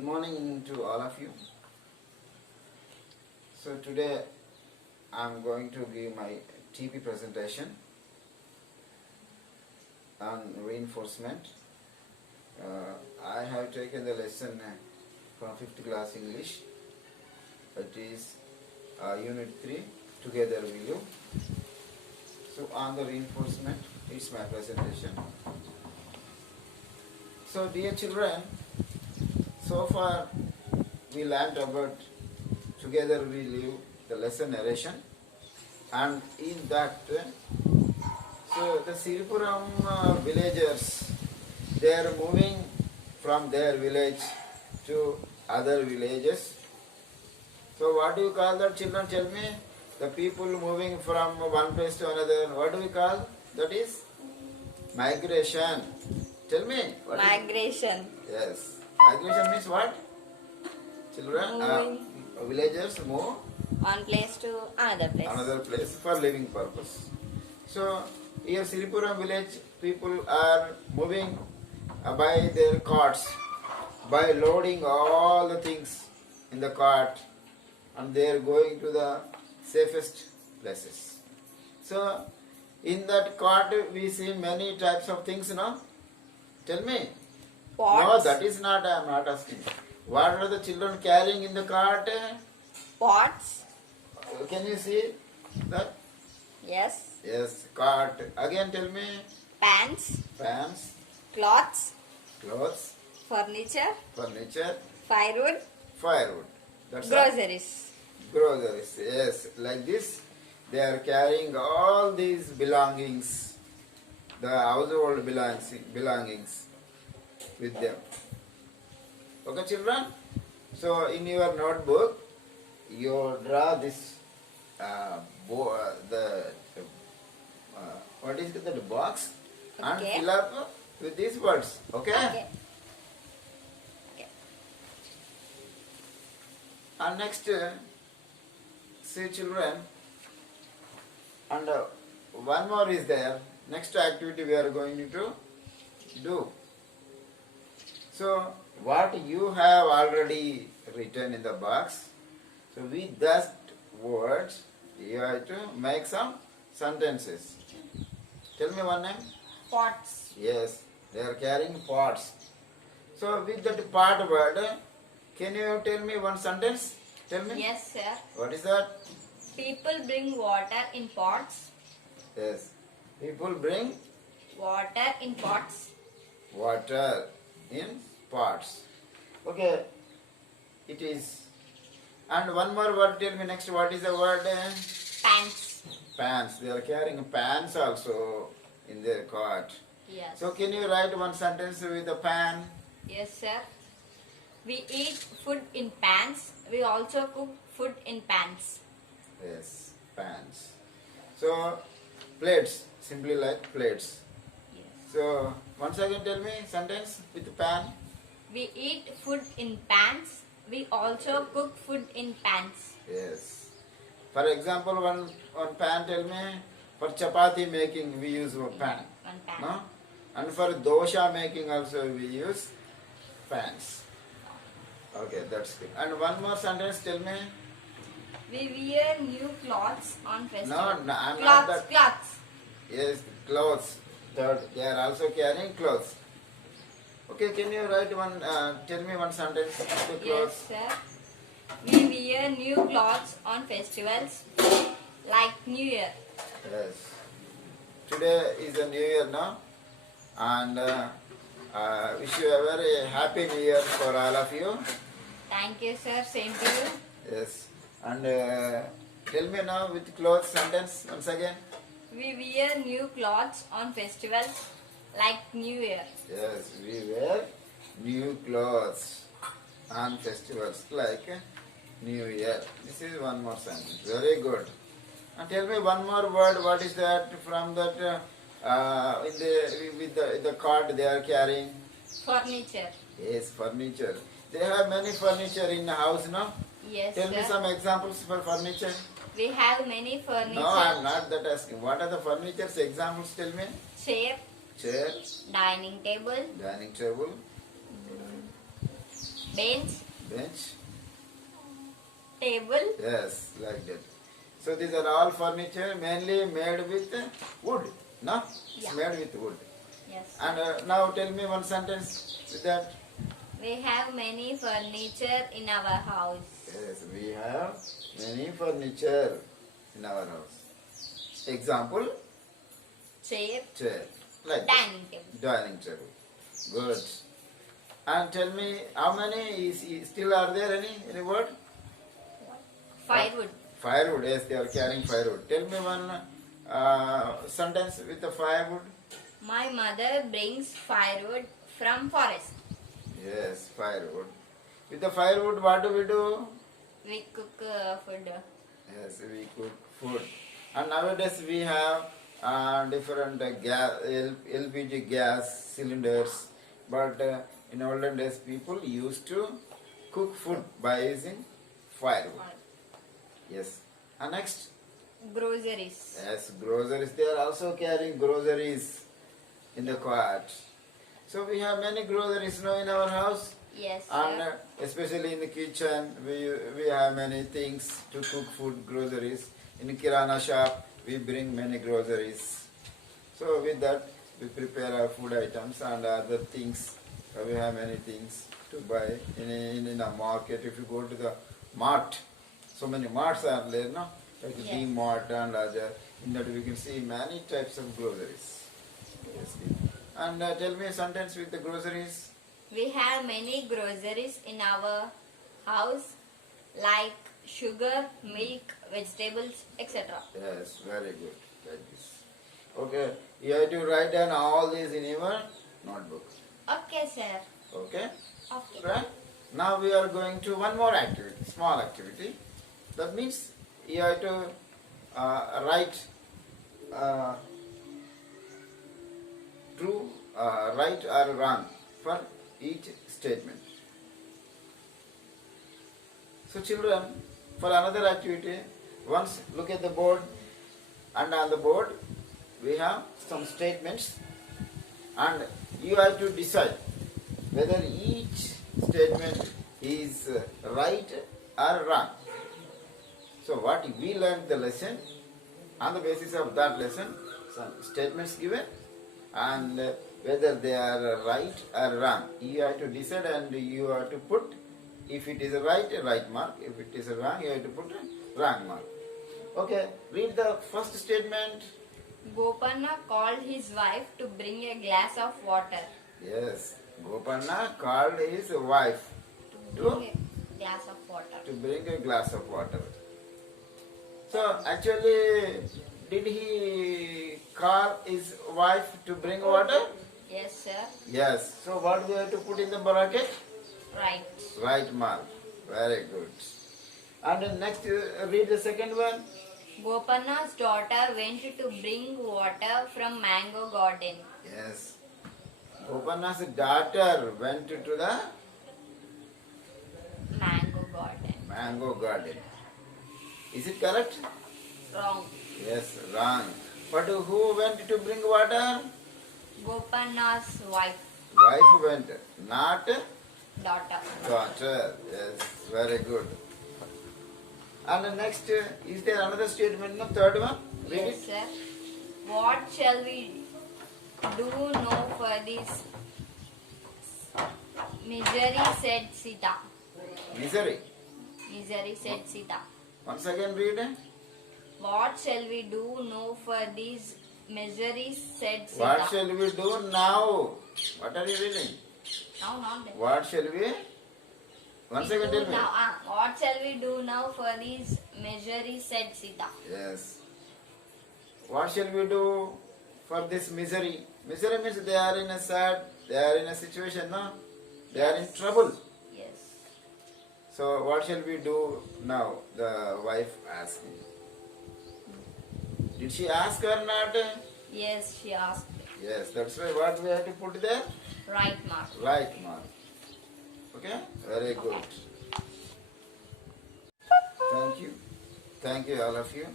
Good morning to all of you. So today I am going to give my TP presentation on reinforcement. I have taken the lesson from 5th class English. It is Unit 3, Together We Live. So on the reinforcement, it's my presentation. So dear children, so far we learnt about Together We Live, the lesson narration, and in that, so the Siripuram villagers, they are moving from their village to other villages. So what do you call that, children? Tell me. The people moving from one place to another, what do we call? That is migration. Tell me. Migration. Yes. Migration means what? Children, Moving. villagers move One place to another place. for living purpose. So here Siripuram village people are moving by their carts, by loading all the things in the cart, and they are going to the safest places. So in that cart we see many types of things, no? Tell me. Pots. No, that is not, I am not asking. What are the children carrying in the cart? Pots. Can you see that? Yes. Yes, cart. Again tell me. Pans. Pans, Cloths. clothes, Furniture. furniture, Firewood. firewood. That's all. Groceries. Groceries. Yes, like this. They are carrying all these belongings, the household belongings with them. Okay, children? So, in your notebook, you draw this, what is it, the box, and Okay. fill up with these words. Okay? Okay. And next, see children, and one more is there. Next activity we are going to do. So, what you have already written in the box, so with that words, you have to make some sentences. Tell me one name. Pots. Yes, they are carrying pots. So, with that pot word, can you tell me one sentence? Tell me. Yes, sir. What is that? People bring water in pots. Yes. People bring Water in pots. water in pots. Okay. It is. And one more word, tell me next, what is the word? Pans. Pans. They are carrying pans also in their cart. Yes. So can you write one sentence with a pan? Yes, sir. We eat food in pans. We also cook food in pans. Yes, pans. So plates, simply like plates. Yes. So once again tell me sentence with pan. We eat food in pans. We also cook food in pans. Yes. For example, one pan, tell me, for chapati making we use a pan. One pan. No? And for dosha making also we use pans. Okay, that's good. And one more sentence, tell me. We wear new clothes on festival. No, I'm not Cloths. that. Cloths. Yes, clothes. Third, they are also carrying clothes. Okay, can you write one, tell me one sentence to Yes, clothes? sir. We wear new clothes on festivals like New Year. Yes. Today is the New Year now, and wish you a very happy New Year for all of you. Thank you, sir. Same to you. Yes. And tell me now with clothes sentence once again. We wear new clothes on festivals like New Year. Yes, we wear new clothes on festivals like New Year. This is one more sentence. Very good. And tell me one more word. What is that from that with the cart they are carrying? Furniture. Yes, furniture. They have many furniture in the house, no? Yes, Tell me sir. some examples for furniture. We have many furniture. No, I am not that asking. What are the furnitures? Examples, tell me. Chair, Chair, dining table, dining table, bench, bench. table. Yes, like that. So these are all furniture mainly made with wood. No? It's Yeah. made with wood. Yes. And now tell me one sentence with that. We have many furniture in our house. Yes, we have many furniture in our house. Example, Chair, chair. Like that. dining table. Dining table. Good. And tell me how many still are there any word? Firewood. Firewood, yes, they are carrying firewood. Tell me one sentence with the firewood. My mother brings firewood from forest. Yes, firewood. With the firewood, what do we do? We cook food. Yes, we cook food. And nowadays we have different LPG gas cylinders. But in olden days, people used to cook food by using firewood. Yes. And next, Groceries. yes, groceries. They are also carrying groceries in the cart. So we have many groceries now in our house. Yes, And sir. especially in the kitchen, we have many things to cook food, groceries. In the kirana shop, we bring many groceries. So with that, we prepare our food items and other things. We have many things to buy in a market. If you go to the mart, so many marts are there, no? Like Yes. D-Mart and other. In that we can see many types of groceries. Yes. And tell me a sentence with the groceries. We have many groceries in our house like sugar, milk, vegetables, etc. Yes, very good. Like this. Okay, you have to write down all these in your notebook. Okay, sir. Okay? Okay. Right? Now we are going to one more activity, small activity. That means you have to write true, right or wrong for each statement. So children, for another activity, once look at the board, and on the board we have some statements, and you have to decide whether each statement is right or wrong. So what we learned the lesson, on the basis of that lesson, some statements given, and whether they are right or wrong. You have to decide and you have to put, if it is right, a right mark. If it is wrong, you have to put a wrong mark. Okay, read the first statement. Gopanna called his wife to bring a glass of water. Yes, Gopanna called his wife To bring a glass of water. to bring a glass of water. So actually, did he call his wife to bring water? Yes, sir. Yes. So what we have to put in the bracket? Right. Right mark. Very good. And then next, read the second one. Gopanna's daughter went to bring water from mango garden. Yes. Gopanna's daughter went to the Mango garden. mango garden. Is it correct? Wrong. Yes, wrong. But who went to bring water? Gopanna's wife. Wife went, not Daughter. daughter. Yes, very good. And the next, is there another statement? No, third one? Read Yes, it. sir. What shall we do now for this misery, said Sita. Misery. Misery, said Sita. Once again read. What shall we do now for these miseries, said Sita. What shall we do now? What are you reading? No, not that. What shall we? Once We again do tell me. now, what shall we do now for these miseries, said Sita. Yes. What shall we do for this misery? Misery means they are in a sad, they are in a situation, no? They are in trouble. Yes. So what shall we do now? The wife asked me. Did she ask or not? Yes, she asked. Yes, that's why what we have to put there? Right mark. Right mark. Okay? Very good. Thank you. Thank you all of you.